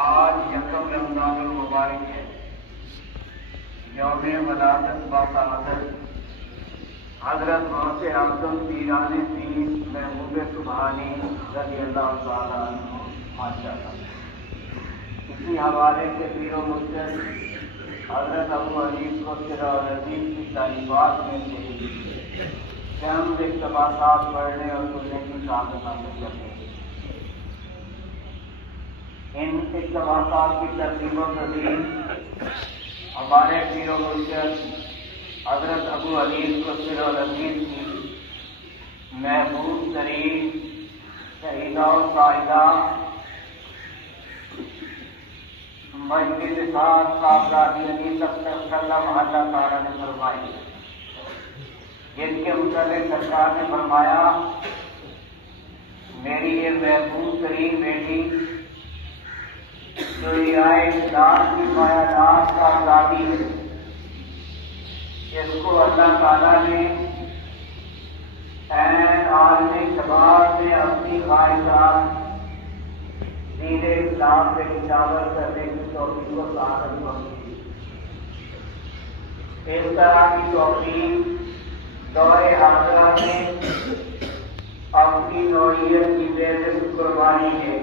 آج یکم رمضان المبارک ہے، یوم ولادت باسعادت حضرت غوث اعظم پیران پیر محبوب سبحانی رضی اللہ تعالیٰ عنہ ماشاءاللہ۔ اسی حوالے سے پیر و مرشد حضرت ابو حنیف قدس العزیز کی تعلیمات میں سے چند اقتباسات پڑھنے اور سننے کی سعادت حاصل کرتے ہیں۔ ان اقتباسات کی ترتیب و تدوین ہمارے پیر و مرشد حضرت ابو حنیف قدس العزیز کی محبوب ترین شہیدہ و قائدہ مجلس صاحبزادی اللہ تعالیٰ نے فرمائی، جن کے متعلق سرکار نے فرمایا، میری یہ محبوب ترین بیٹی جو اسلام کی پایدار صاحبزادی ہے، اس کو اللہ تعالیٰ نے عالم شباب میں اپنی خواہشات دین اسلام سے اجاور کرنے کی توفیق و سعادت بخشی۔ اس طرح کی توفیق دور حاضرہ میں اپنی نوعیت کی بے مثل قربانی ہے،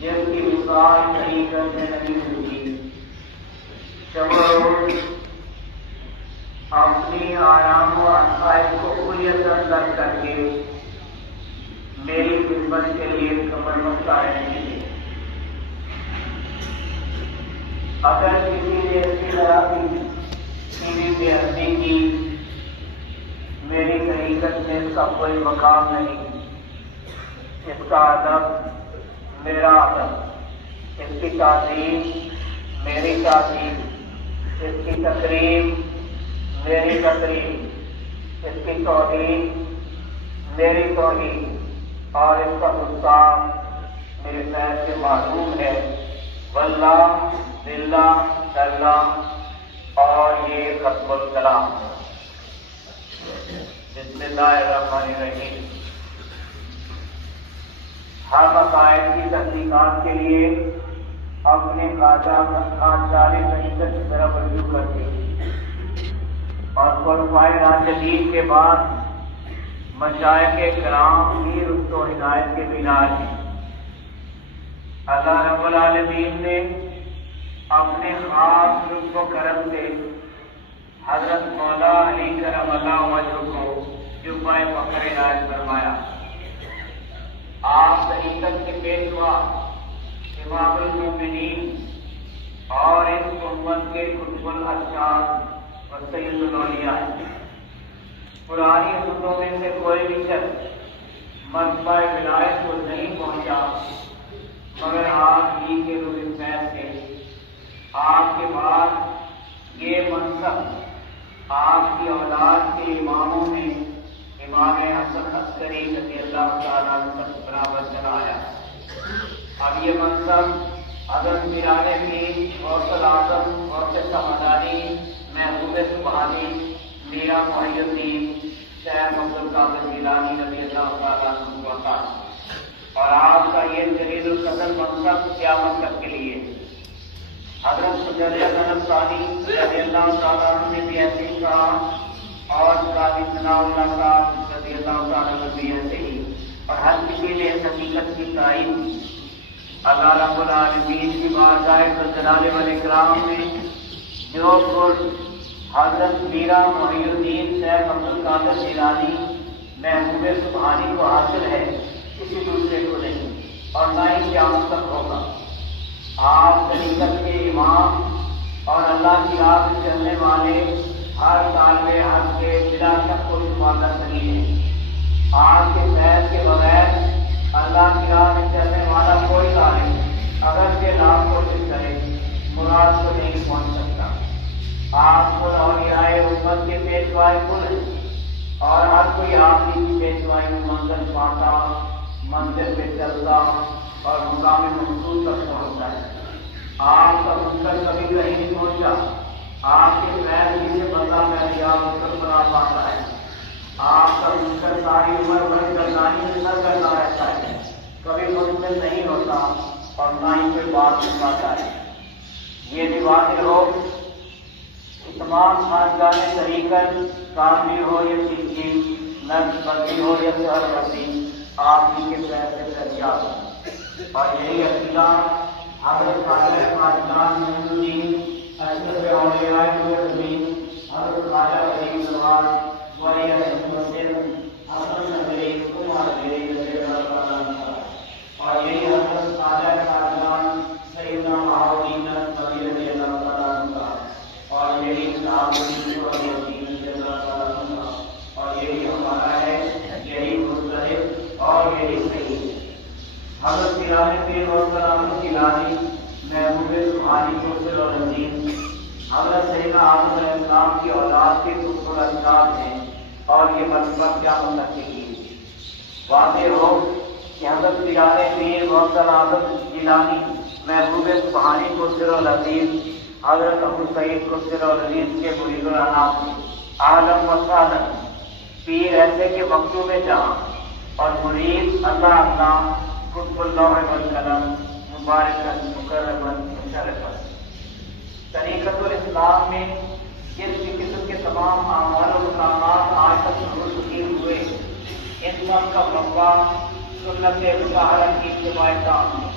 جس کی مثال حقیقت میں نہیں ہوگی۔ شب و روز اپنی آرام و آسائش کو کلیت اندر کر کے میری خدمت کے لیے کمر بستہ رہی ہے۔ اگر کسی نے اس کی طرح کی بے حسی کی، میری حقیقت میں اس کا کوئی مقام نہیں۔ اس کا ادب میرا ادب، اس کی تعظیم میری تعظیم، اس کی تقریب میری تقریب، اس کی توہین میری توہین، اور اس کا گستاخ میرے پیر سے معلوم ہے۔ واللہ باللہ اللہ، اور یہ ختم الکلام۔ بسم اللہ الرحمن الرحیم۔ ہر مسائل کی تحقیقات کے لیے اپنے خاص معیشت کی طرف رجوع کرتے ہیں، اور خلفائے راشدین کے بعد مشائخ کرام کی رشد و ہدایت کے بنا ہیں۔ اللہ رب العالمین نے اپنے خاص لطف و کرم سے حضرت مولا علی کرم اللہ وجہ کو جبہ فخر عنایت فرمایا۔ آپ طریقت کے پیشوا، امام المؤمنین اور اس امت کے قطب الارشاد و سید الاولیاء ہیں۔ پرانی امتوں میں سے کوئی بھی شخص مرتبہ ولایت کو نہیں پہنچا، مگر آپ ہی کے روح فیض سے آپ کے بعد یہ منصب آپ کی اولاد کے اماموں میں امام حسن عسکری رضی اللہ تعالیٰ عنہ برابر چلا آیا۔ اب یہ منصب حضرت پیرانے پیر غوث الاعظم غوث سمدانی محبوب سبحانی میرا محی الدین شیخ عبدالقادر جیلانی رضی اللہ تعالیٰ عنہ کو عطا، اور آپ کا یہ جلیل القدر منصب قیامت تک کے لیے۔ حضرت مجدد انصاری رضی اللہ تعالیٰ عنہ نے بھی ایسے ہی کہا، اور قاضی ثناء اللہ صاحب رضی اللہ تعالیٰ عنہ بھی ایسے ہی، اور ہر کسی نے اس حقیقت کی تائید۔ اللہ رب العالمین کی بارگاہ ذوالجلال والاکرام میں جو پر حضرت میرا محی الدین شیخ عبدالقادر جیلانی محبوب سبحانی کو حاصل ہے، کسی دوسرے کو نہیں، اور نہ ہی قیامت تک ہوگا۔ آپ طریقت کے امام اور اللہ کی راہ میں چلنے والے ہر طالب حق کے بلا شک و شبہ کا دلیل ہیں۔ آپ کے فیض کے بغیر اللہ کی راہ میں چلنے والا کوئی طالب اگر کے نام کوشش کرے مراد کو نہیں پہنچ سکتا۔ آپ کو امت کے پیشوائے کل ہیں اور ہر کوئی آپ کی پیشوائی میں منزل پاتا، منزل پہ چلتا اور مقام مقصود تک پہنچتا ہے۔ آپ کا منکر کبھی کہیں نہیں پہنچا، آپ کے پیر ہی سے بندہ پہلیاب منکر بنا پاتا ہے۔ آپ کا منکر ساری عمر بڑی گردانی نہ کرتا رہتا ہے، کبھی منزل نہیں ہوتا اور نہ ہی کوئی بات سن پاتا ہے۔ یہ بھی واضح ہو کہ تمام خاندان طریقت کامل ہو یا چیزیں، نقش بندی ہو یا سہر بندی، آپ ہی کے پیسے دریافت ہو۔ اور یہی عقیدہ حضرت خواجہ خاندان محمودی اشرف اولیاء الدین حضرت خواجہ غریب نواز ولی حسین حسن نظری کمار غریب اور یہی حضرت خواجہ خاندان سیدنا بہاؤالدین نبی رضی اللہ تعالیٰ عنہ اور یہی اور یہی ہمارا ہے، یہی مستحب اور یہی صحیح ہے۔ حضرت پیران پیر وسلام گیلانی محبوب سبحانی کو اور عظیم حضرت سیدنا آدم علیہ السلام کی اولاد کے خوبصورت اجداد ہیں اور یہ مرتبہ کیا منتقلی ہے۔ واضح ہو کہ حضرت پیران پیر وسلام گیلانی محبوب سبحانی کو اور عظیم حضرت ابو سعید کو اور عزیز کے مرید العناب عالم و سالم پیر ایسے کے مکتوب جہاں اور مرید اللہ اللہ قطب اللہ والقلم مبارک مکرم مشرف۔ طریقت الاسلام میں جس بھی قسم کے تمام اعمال و مقامات آج تک منتقل ہوئے، ان سب کا منبع سنت مطہرہ کی اتباع تام ہے۔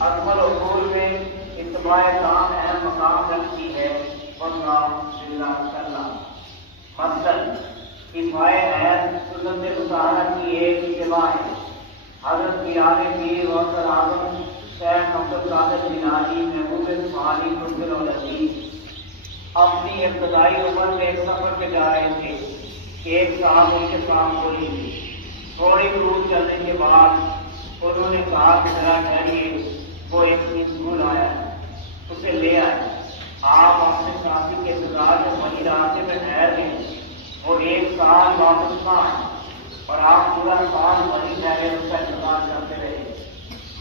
اکمل اصول میں اتباع تام اہم مقام رکھتی ہے، واللہ باللہ اللہ۔ مثلاً اتباع عین سنت مطہرہ کی ایک اتباع ہے۔ حضرت پیران پیر غوث اعظم شیخ عبد القادر جیلانی محبوب سبحانی قطب العزیز اپنی ابتدائی عمر میں ایک سفر پہ جا رہے تھے کہ ایک صاحب ان کے ساتھ بولی تھی۔ تھوڑی دور چلنے کے بعد انہوں نے کہا کہ ذرا ٹھہریے، وہ ایک بھول آیا ہے، اسے لے آئے۔ آپ اپنے ساتھی کے انتظار میں وہی راستے میں ٹھہر گئے۔ وہ ایک سال واپس نہ آئے اور آپ پورا سال وہی ٹھہرے اس کا انتظار کرتے رہے۔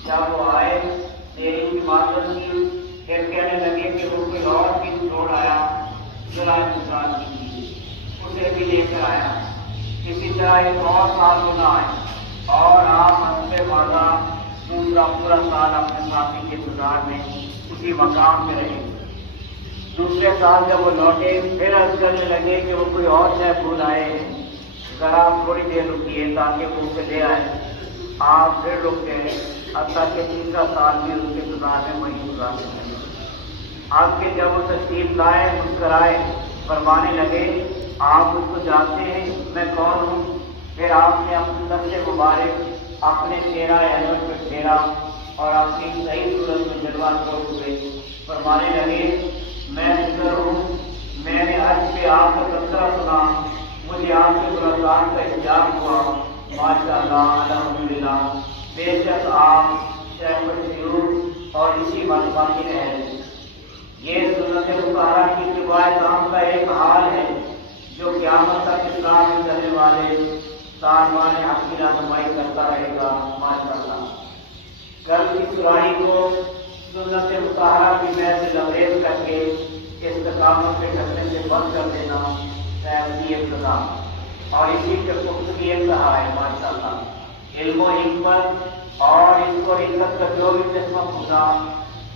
جب وہ آئے، دیری کی معذرت کی، پھر کہنے لگے کہ وہ کوئی اور بھی چھوڑ آیا، ذرا انتظار کیجیے۔ اسے بھی لے کر آیا۔ کسی طرح ایک اور سال نہ آئے اور آپ حسب وعدہ دوسرا پورا سال اپنے ساتھی کے انتظار میں اسی مقام پہ رہے۔ دوسرے سال جب وہ لوٹے، پھر عرض کرنے لگے کہ وہ کوئی اور شے بھول آئے، ذرا تھوڑی دیر رکیے تاکہ وہ اسے لے آئے۔ آپ پھر رک گئے، حتیٰ کہ تیسرا سال بھی اس کے انتظار میں وہیں گزار دیا۔ آپ کے جب وہ تشریف لائے، مسکرائے، فرمانے لگے آپ اس کو جانتے ہیں میں کون ہوں؟ پھر آپ نے اپنے نفس مبارک اپنے چہرہ احمد پہ پھیرا اور اپنی صحیح صورت میں جلوہ چھوڑ ہوئے، فرمانے لگے میں فکر ہوں، میں نے عرض پہ آپ کا تذکرہ سنا، مجھے آپ کے ملاقات کا احتجاج ہوا، ماشاء اللہ الحمدللہ، بے شک آپ شیخ الشیوخ اور اسی مجمع کی رہے۔ یہ سنت مطہرہ کی اتباع تام کا ایک حال ہے جو قیامت تک اسلام میں چلنے والے سازمان حق کی رہنمائی کرتا رہے گا، ماشاء اللہ۔ کل کی سراہی کو سنت مطہرہ کی محض لبریز کر کے استقامت پہ ڈھکنے سے بند کر دینا سیاسی ابتدا اور اسی کے خود کی انتہا ہے، ماشاء اللہ۔ علم و حکمت اور اس کو عزت کا جو بھی قسمہ پوچھا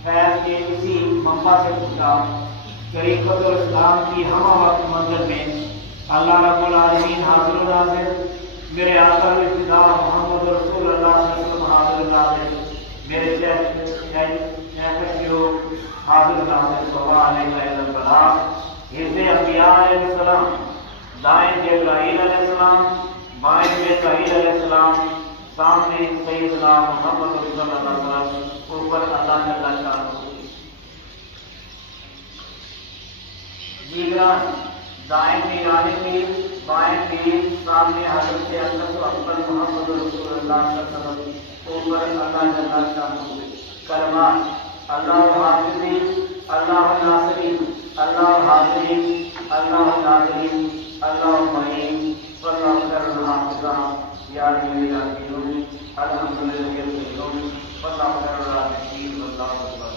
خیر کے کسی منبع سے پوچھا، طریقت الاسلام کی ہم وقت منظر میں اللہ رب العالمین حاضر و ناظر، میرے آقا ابتدا محمد رسول اللہ صلی اللہ علیہ وسلم حاضر و ناظر، میرے شیخ شیوخ حاضر و ناظر صلی اللہ علیہ وسلم، حضر انبیاء علیہ السلام، دائیں جبرائیل علیہ السلام، بائیں میکائیل علیہ السلام، سامنے سیدنا محمد رسول اللہ صلی اللہ علیہ وسلم، اوپر اللہ جل شانہ۔ جیگران دائیں پیرانے پیر، بائیں پیر، سامنے حضرت اقدس اکبر محمد رسول اللہ صلی اللہ علیہ وسلم، اوپر اللہ جل شانہ۔ کلمات اللہ حافظی، اللہ ناصری، اللہ حاضری، اللہ ناظرین، اللہ معین، واللہ خیر الحافظہ، یا علی العظیم، الحمدللہ القیوم، واللہ خیر الرازقین، واللہ اکبر۔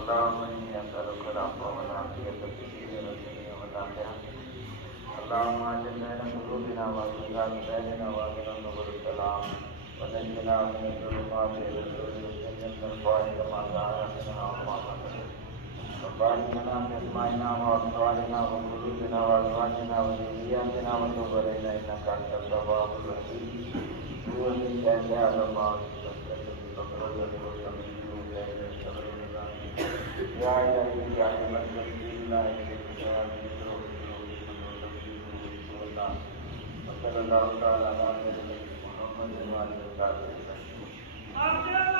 اللهم إني أسألك العفو والعافية في الدين والدنيا والآخرة. اللهم أجل بين قلوبنا وأصلح بيننا وأجل نور السلام ونجنا من الظلمات إلى النور وجنبنا الفواحش ما ظهر منها وما بطن. وبارك لنا في أسماعنا وأبصارنا وقلوبنا وأزواجنا وذرياتنا وتب علينا إنك أنت التواب الرحيم. هو الذي جعل الله يا إلهي اجعل من لا وصلى الله تعالى على نبينا محمد وعلى آله وصحبه.